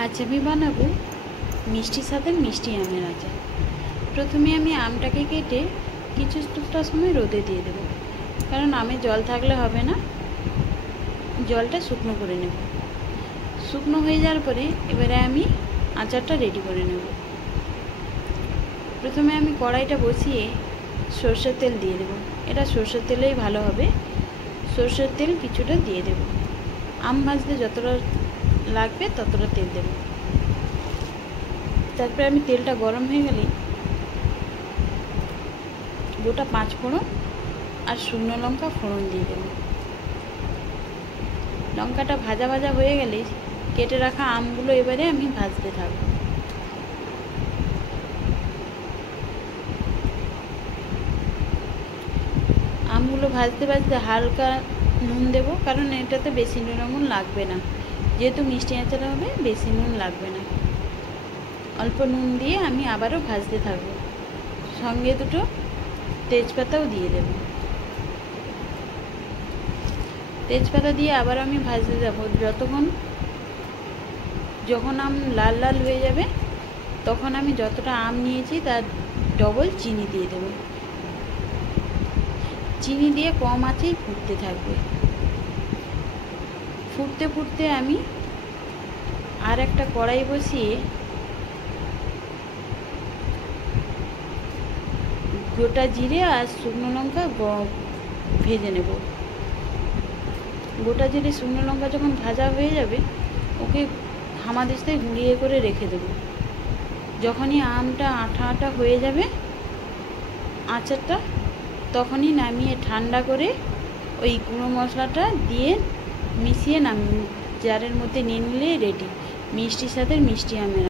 আজ আমি বানাবো মিষ্টির সাথে মিষ্টি আমের আচার। প্রথমে আমি আমটাকে কেটে কিছুটা সময় রোদে দিয়ে দেবো, কারণ আমে জল থাকলে হবে না। জলটা শুকনো করে নেব। শুকনো হয়ে যাওয়ার পরে এবারে আমি আচারটা রেডি করে নেব। প্রথমে আমি কড়াইটা বসিয়ে সরষের তেল দিয়ে দেবো। এটা সরষের তেলেই ভালো হবে। সরষের তেল কিছুটা দিয়ে দেব। আম ভাজতে যতটা লাগবে ততটা তেল দেব। তারপরে আমি তেলটা গরম হয়ে গেলে গোটা 5 ফোড়ন আর শুকনো লঙ্কা ফোড়ন দিয়ে দেব। লঙ্কাটা ভাজা ভাজা হয়ে গেলে কেটে রাখা আমগুলো এবারে আমি ভাজতে থাকবো। আমগুলো ভাজতে ভাজতে হালকা নুন দেব, কারণ এটাতে বেশি নুন লাগবে না, যেহেতু মিষ্টি আচার হবে বেশি নুন লাগবে না। অল্প নুন দিয়ে আমি আবারও ভাজতে থাকবো। সঙ্গে দুটো তেজপাতাও দিয়ে দেব। তেজপাতা দিয়ে আবার আমি ভাজতে যাব যখন আম লাল লাল হয়ে যাবে, তখন আমি যতটা আম নিয়েছি তার ডবল চিনি দিয়ে দেব। চিনি দিয়ে কম আঁচেই ফুটতে থাকবে। ফুটতে ফুটতে আমি আর একটা কড়াই বসিয়ে গোটা জিরে আর শুকনো লঙ্কা ভেজে নেব। গোটা জিরে শুকনো লঙ্কা যখন ভাজা হয়ে যাবে, ওকে হামাদিস্তায় গুঁড়িয়ে করে রেখে দেব। যখনই আমটা আঠা আঠা হয়ে যাবে আচারটা, তখনই নামিয়ে ঠান্ডা করে ওই গুঁড়ো মশলাটা দিয়ে মিশিয়ে জারের মধ্যে নিয়ে নিলে রেডি মিষ্টির সাথে মিষ্টি আমের।